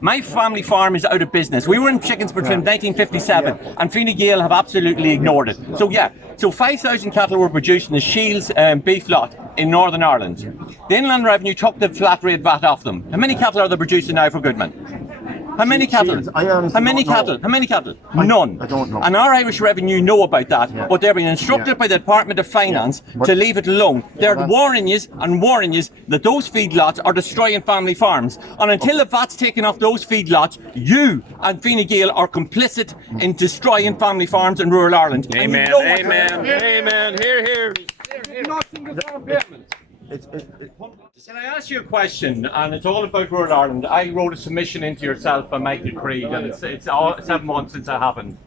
My family farm is out of business. We were in chickens between 1957 and Fine Gael have absolutely ignored it. So yeah, so 5,000 cattle were produced in the Shields beef lot in Northern Ireland. The Inland Revenue took the flat rate VAT off them. How many cattle are they producing now for Goodman? How many cattle? How many cattle? How many cattle? None. I don't know. And our Irish Revenue know about that, but they're being instructed by the Department of Finance to leave it alone. They're warning you that those feedlots are destroying family farms. And until the VAT's taken off those feedlots, you and Fine Gael are complicit in destroying family farms in rural Ireland. Amen. Amen. Amen. Hear, hear. Can I ask you a question? And it's all about rural Ireland. I wrote a submission into yourself and Michael Creed, and it's all 7 months since it happened.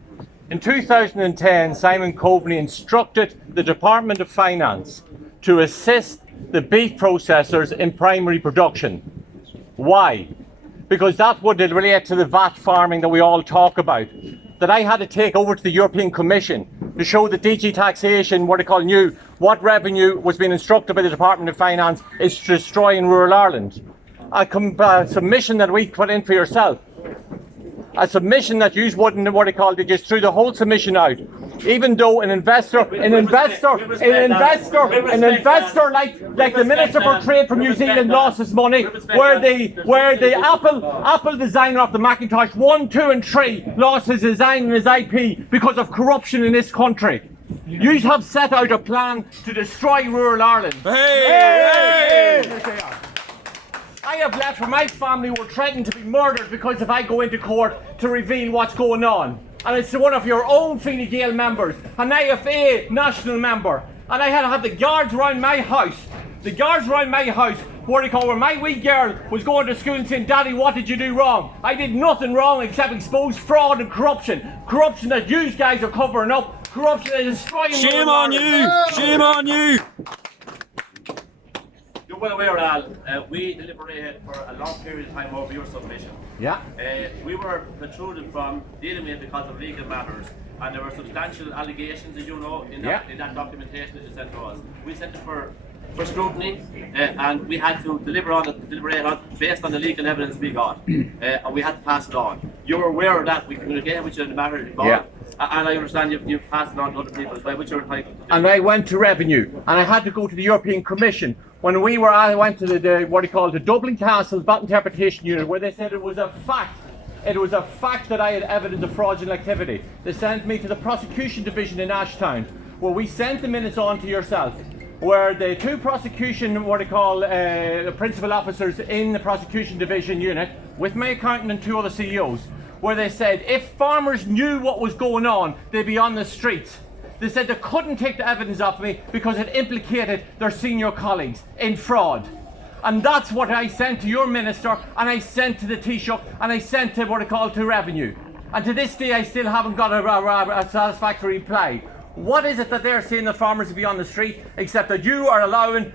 In 2010, Simon Coveney instructed the Department of Finance to assist the beef processors in primary production. Why? Because that would relate to the VAT farming that we all talk about. That I had to take over to the European Commission to show that DG taxation, what they call knew what revenue was being instructed by the Department of Finance is destroying rural Ireland. A submission that we put in for yourself. A submission that you wouldn't, what they call, they just threw the whole submission out. Even though an investor like the Minister for Trade from New Zealand lost his money, where the Apple designer of the Macintosh 1, 2 and 3 lost his design and his IP because of corruption in this country. You have set out a plan to destroy rural Ireland. I have left where my family were threatened to be murdered because if I go into court to reveal what's going on. And it's one of your own Fine Gael members, an IFA national member. And I had to have the guards around my house. Where my wee girl was going to school and saying, "Daddy, what did you do wrong?" I did nothing wrong except expose fraud and corruption. Corruption that you guys are covering up. Corruption that is destroying. Shame on you! Shame on you! You're well aware, Al, we deliberated for a long period of time over your submission. Yeah. We were protruded from dealing with it because of legal matters, and there were substantial allegations, as you know, in that documentation that you sent to us. We sent it for scrutiny, and we had to deliberate on it based on the legal evidence we got, and we had to pass it on. You were aware of that. We communicated with you in the matter involved, and I understand you've passed it on to other people as well, which you're entitled to do. And I went to Revenue, and I had to go to the European Commission. When I went to the Dublin Castle VAT Interpretation Unit, where they said it was a fact. It was a fact that I had evidence of fraudulent activity. They sent me to the Prosecution Division in Ashtown, where we sent the minutes on to yourself, where the two prosecution, the principal officers in the Prosecution Division unit, with my accountant and 2 other CEOs, where they said if farmers knew what was going on, they'd be on the streets. They said they couldn't take the evidence off me because it implicated their senior colleagues in fraud. And that's what I sent to your minister, and I sent to the Taoiseach, and I sent to to Revenue. And to this day I still haven't got a satisfactory reply. What is it that they're saying the farmers will be on the street, except that you are allowing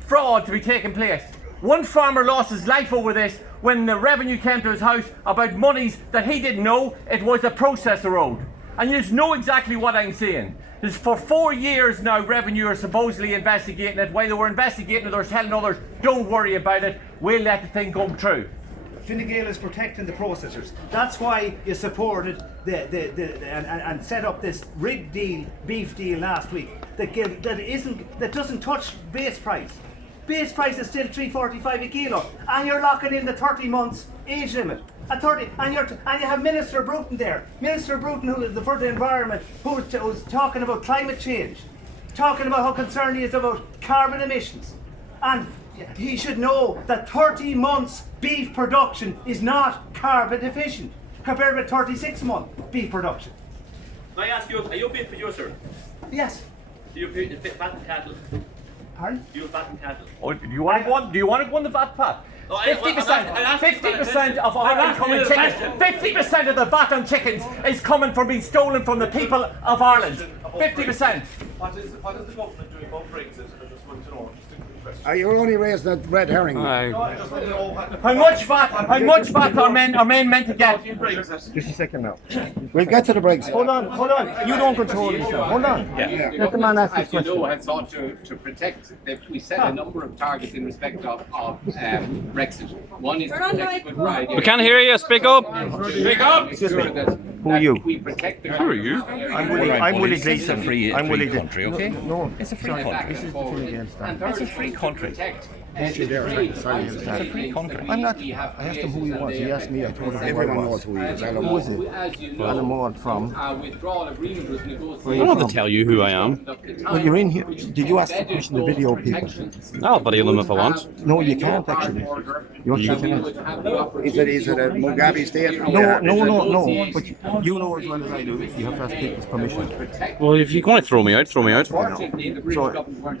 fraud to be taking place? One farmer lost his life over this when the Revenue came to his house about monies that he didn't know it was a processor owed. And you just know exactly what I'm saying. Because for 4 years now, Revenue are supposedly investigating it. While they were investigating it, they're telling others, don't worry about it, we'll let the thing come through. Fine Gael is protecting the processors. That's why you supported and set up this rigged beef deal last week that doesn't touch base price. Base price is still $3.45 a kilo, and you're locking in the 30 months age limit. At 30, and you have Minister Bruton there. Minister Bruton, who is for the environment, who was talking about climate change, talking about how concerned he is about carbon emissions, and he should know that 30 months beef production is not carbon efficient compared with 36-month beef production. Can I ask you, are you a beef producer? Yes. Do you fatten cattle? Pardon? Do you fatten cattle? Oh, do you want to go on the VAT pat? 50% of our incoming chickens, 50% of the VAT on chickens is coming from being stolen from the people of Ireland. 50%. What is the government doing about Brexit? I just want to know, just a quick You're only raising that red herring. How much fat are men meant to get? Just a second now. We'll get to the breaks. Hold on. You don't control yourself. Hold on. Let the man ask his As you question. know, had sought to protect, we set a number of targets in respect of Brexit. One is to protect Good Friday. We can't hear you. Speak up. Speak up! Who are you? We protect the Who are you? I'm Willie Gleason. I'm Willie Gleason. country, okay? No, It's a free country. this is the thing against that. It's a free country. It's a free country. I'm not. I asked him who he was. He asked me. I told him who I Everyone knows was. who he is. Who is it? Alan from. I don't have to tell you who I am. Well, you're in here. Did you ask for permission to video people? I'll video them if I want. No, you can't actually. You actually can't. Is it a Mugabe state? No. But you know as well as I do. You have to ask people's permission. Well, if you're going to throw me out, throw me out. So,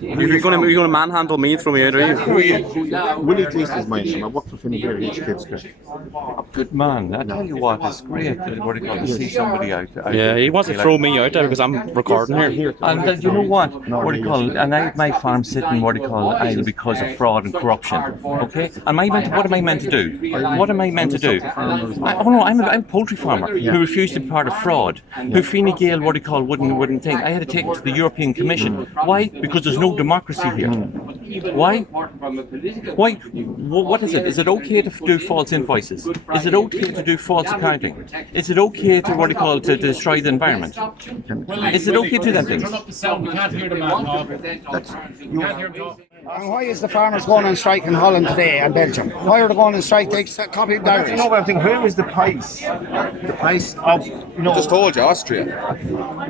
If you're going to manhandle me, throw me out, are you? Willie Gleason is my name. I work for Finn Berry Kids Club. Good man. I tell you what, it's great to see somebody out. Yeah, he wants to throw me out there because I'm recording here. And you know what? And I had my farm sitting idle because of fraud and corruption. Okay? And what am I meant to do? What am I meant to do? I'm a poultry farmer who refused to be part of fraud. Who Fine Gael wouldn't think. I had to take it to the European Commission. Why? Because there's no democracy here. Why? What is it? Is it okay to do false invoices? Is it okay to do false accounting? Is it okay to destroy the environment? Is it okay to do that things? We can't hear the man talk. And why is the farmers going on strike in Holland today and Belgium? Why are they going on strike? They copy diaries. You know what I'm thinking? Where is the price? The price of, Just told you, Austria.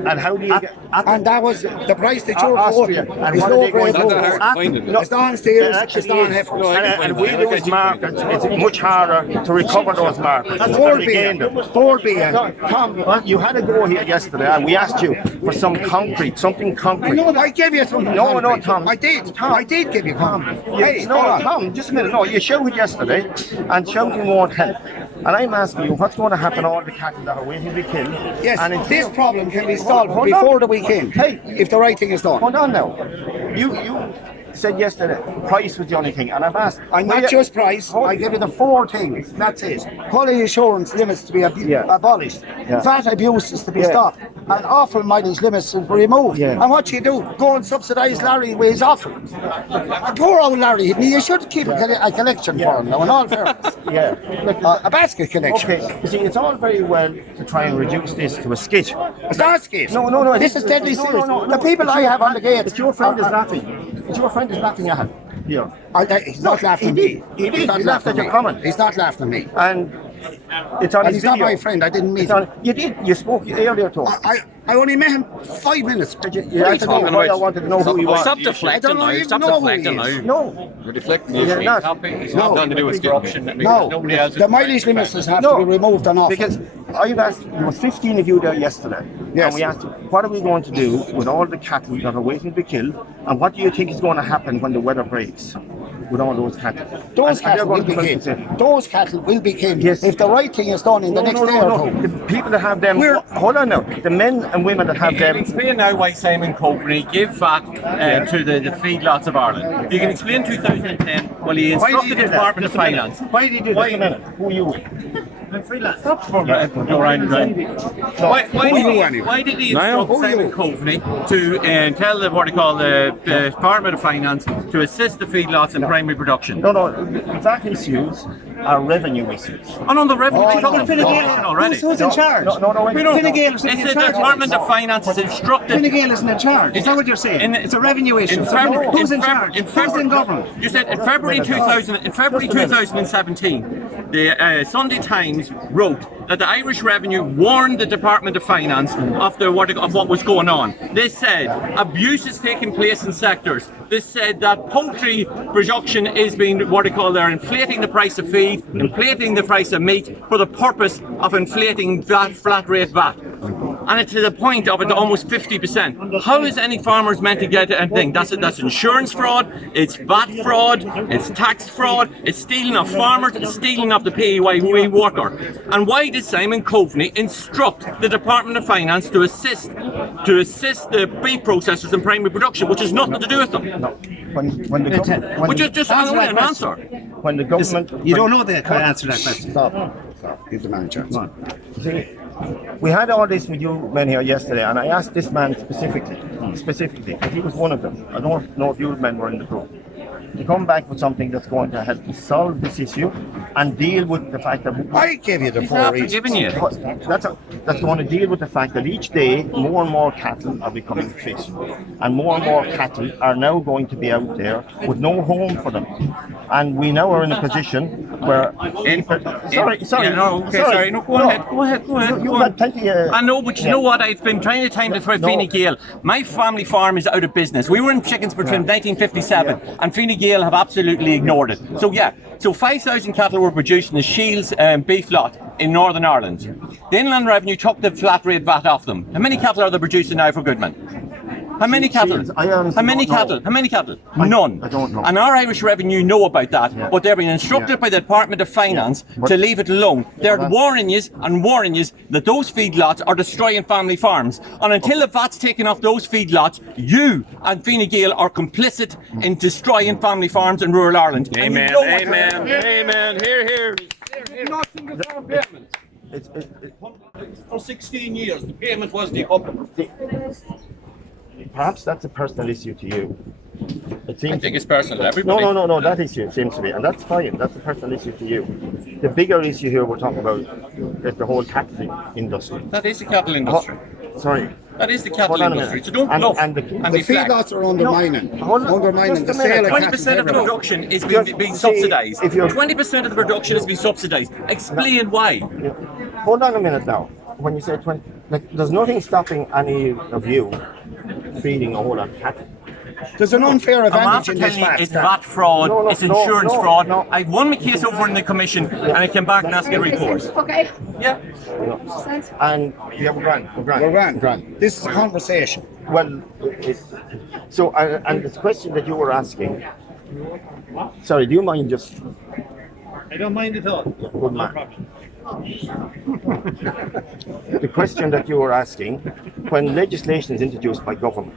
and how do you get? And that was the price that you're Austria. quoting. And It's what are no they going great to do? It's not that hard to find it. It's on steers, it's on heifers. And if we lose markets, it's much harder to recover those markets. That's Four what we gained them. billion. Tom, you had a go here yesterday, and we asked you for something concrete. I know, I gave you something. No, Tom. I did. Tom. I did give you Tom. Hey, Tom, just a minute. No, you shouted yesterday, and shouting won't help. And I'm asking you, what's going to happen to all the cattle that are waiting to be killed? Yes, and this problem can be solved Hold before on. the weekend. Hey. If the right thing is done. Hold on now. You said yesterday price was the only thing, and I've asked. And not just price, I give you the four things. That's it. Quality assurance limits to be abolished. Yeah. VAT abuse is to be Yeah. stopped. And offal mileage limits to be removed. Yeah. And what you do, go and subsidise Larry with his offal. And poor old Larry, you should keep a collection for him now, in all fairness. Yeah. A basket collection. Okay, you see, it's all very well to try and reduce this to a skit. It's not skate. No. This is deadly No, serious. no. The people I have on the gate. It's your friend is laughing. It's your friend is laughing at him. Yeah. He's not laughing at me. He did. not He laughed laughing at your me. comment. He's not laughing at me. And it's on And his he's not video. my friend. I didn't meet It's him. on, you did. You spoke earlier to him. I only met him 5 minutes. You had to know why I wanted to know who he was. Stop deflecting now. Stop deflecting now. No. We're deflecting. You're not. It's not nothing to do with corruption. No, the mileage limits have to be removed and off. Because I've asked, there were 15 of you there yesterday, Yes. and we asked you, what are we going to do with all the cattle that are waiting to be killed, and what do you think is going to happen when the weather breaks with all those cattle? Those And they're cattle will going be to killed. Those cattle will be killed Yes. if the right thing is done in the next day or two. The people that have them, hold on now, the men and women that have them. Explain now why Simon Coveney gave VAT to the feedlots of Ireland. You can explain 2010 when he Why did instructed he the do that? Department of Just a minute. Finance. Why did he do that? Just a minute. Who are you? Stop for me. Why did he instruct Simon Coveney to tell the the Department of Finance to assist the feedlots in primary production? No, VAT issues are revenue issues. And on the revenue, we're talking no, Fine Gael already. Who's in charge? No, wait. Fine Gael is It's in the charge. Department of Finance is instructed. Fine Gael isn't in charge. Is that what you're saying? It's a revenue issue. Who's in charge? Who's in government? You said in February 2017, the Sunday Times wrote that the Irish Revenue warned the Department of Finance of what was going on. They said abuse is taking place in sectors. They said that poultry production is being they're inflating the price of feed, inflating the price of meat for the purpose of inflating that flat rate VAT. And it's to the point of it almost 50%. How is any farmers meant to get anything? That's insurance fraud, it's VAT fraud, it's tax fraud, it's stealing of farmers, it's stealing of the PAYE worker. And why did Simon Coveney instruct the Department of Finance to assist the beef processors in primary production, which has nothing to do with them? when the government, Well, just I want an answer. when the government, You don't know the answer to that question. Stop. Give the man a chance. See, we had all this with you men here yesterday, and I asked this man specifically, because he was one of them. I don't know if you men were in the group, to come back with something that's going to help solve this issue and deal with the fact that I gave you the He's 4 not reasons. forgiving you. that's going to deal with the fact that each day more and more cattle are becoming fit, and more cattle are now going to be out there with no home for them. And we now are in a position where Sorry. No, go ahead. You've had plenty of, I know, but you know what? I've been trying to time it for Fine Gael. My family farm is out of business. We were in chickens between 1957 and Fine Gael have absolutely ignored it. So 5,000 cattle were produced in the Shields beef lot in Northern Ireland. The Inland Revenue took the flat rate VAT off them. How many cattle are they producing now for Goodman? How many cattle? How many cattle? None. I don't know. And our Irish Revenue know about that, but they're being instructed by the Department of Finance to leave it alone. They're warning you that those feedlots are destroying family farms. And until the VAT's taken off those feedlots, you and Fine Gael are complicit in destroying family farms in rural Ireland. Amen. Amen. Here. Not single farm payment. For 16 years, the payment was decoupled. perhaps that's a personal issue to you. It seems I think it's personal to everybody. No, that issue seems to be, and that's fine, that's a personal issue to you. The bigger issue here we're talking about is the whole cattle industry. That is the cattle industry. Sorry. That is the cattle industry, so don't bluff. And the feedlots are undermining the sale of cattle. 20% of the production is being subsidised. 20% of the production is being subsidised. Explain why. Hold on a minute now. When you say 20, there's nothing stopping any of you feeding a whole lot of cattle. There's an unfair advantage in this fact. It's VAT fraud, it's insurance fraud. I won my case over in the commission and I came back and asked a report. Okay. Yeah. And yeah, we're grand. This is a conversation. Well, so and the question that you were asking. Sorry, do you mind just? I don't mind at all. Good man. The question that you were asking, when legislation is introduced by government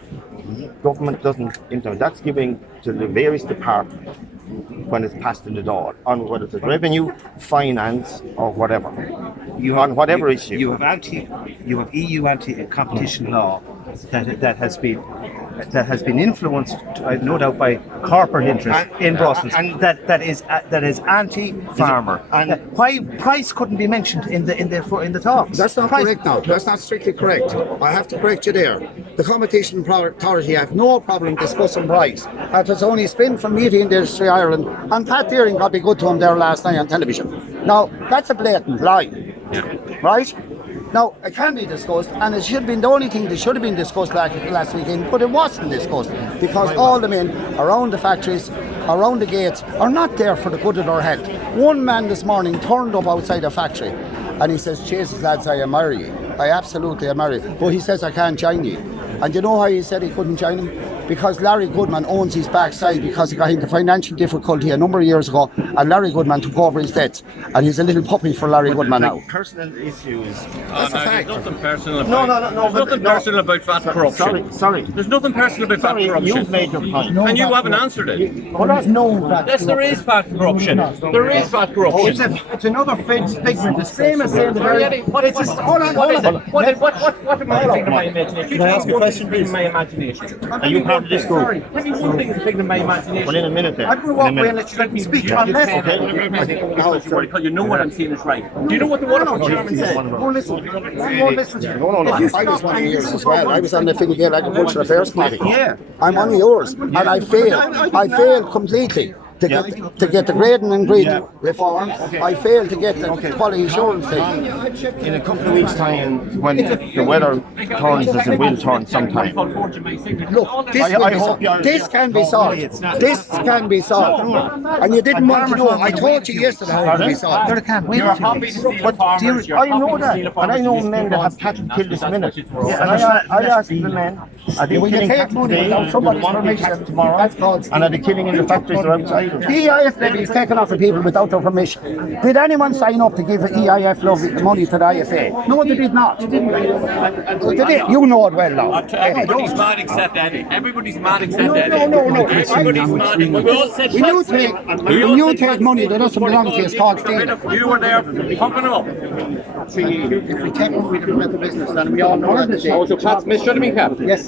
doesn't implement. That's giving to the various departments when it's passed in the door, on whether it's revenue, finance, or whatever. On whatever issue. You have EU anti-competition law that has been influenced, no doubt, by corporate interests in Brussels. That is anti-farmer. And why price couldn't be mentioned in the talks? That's not correct now. That's not strictly correct. I have to correct you there. The Competition Authority have no problem discussing price. It's only spin from Meaty Industry Ireland, and Pat Deering got be good to him there last night on television. Now, that's a blatant lie. Right? Now, it can be discussed, and it should have been the only thing that should have been discussed last weekend, but it wasn't discussed because all the men around the factories, around the gates, are not there for the good of their health. One man this morning turned up outside a factory and he says, Jesus lads, I admire you. I absolutely admire you. But he says, I can't join you. And you know how he said he couldn't join him? Because Larry Goodman owns his backside because he got into financial difficulty a number of years ago and Larry Goodman took over his debts and he's a little puppy for Larry Goodman now. Personal issues. That's a fact. There's nothing personal about There's nothing personal about VAT corruption. Sorry. There's nothing personal about VAT corruption. You've made your point. And you haven't answered it. Yes, there is VAT corruption. There is VAT corruption. It's another figment, the same as saying Hold on. What am I thinking of my imagination? Can I ask a question, please? My imagination. Are you part of this group? Sorry, tell me one thing that's thinking of my imagination. Well, in a minute then. I grew up when let me speak. Unless You know what I'm saying is right. Do you know what the Waterford chairman said? Won't listen. No. I was one of yours as well. I was on the Fine Gael Agricultural Affairs Committee. Yeah. I'm one of yours, and I failed completely. To get the grading and breeding reformed, I failed to get the quality assurance thing. In a couple of weeks' time, when the weather turns as it will turn sometime. Look, this can be solved. This can be solved. And you didn't want to know. I told you yesterday how it can be solved. I know that, and I know men that have cattle killed this minute. And I asked the men, are they killing cattle today? Someone want to make them tomorrow? And are they killing in the factories or outside? The EIF levy is taken off of people without their permission. Did anyone sign up to give EIF money to the IFA? No, they did not. They did. You know it well now. Everybody's mad except Eddie. Everybody's mad except Eddie. No. Everybody's mad. We all said When you take money that doesn't belong to you, it's called stealing. You were there pumping them up. If we take money to prevent the business, then we all know that. Oh, so Pat's missed, should have been kept. Yes.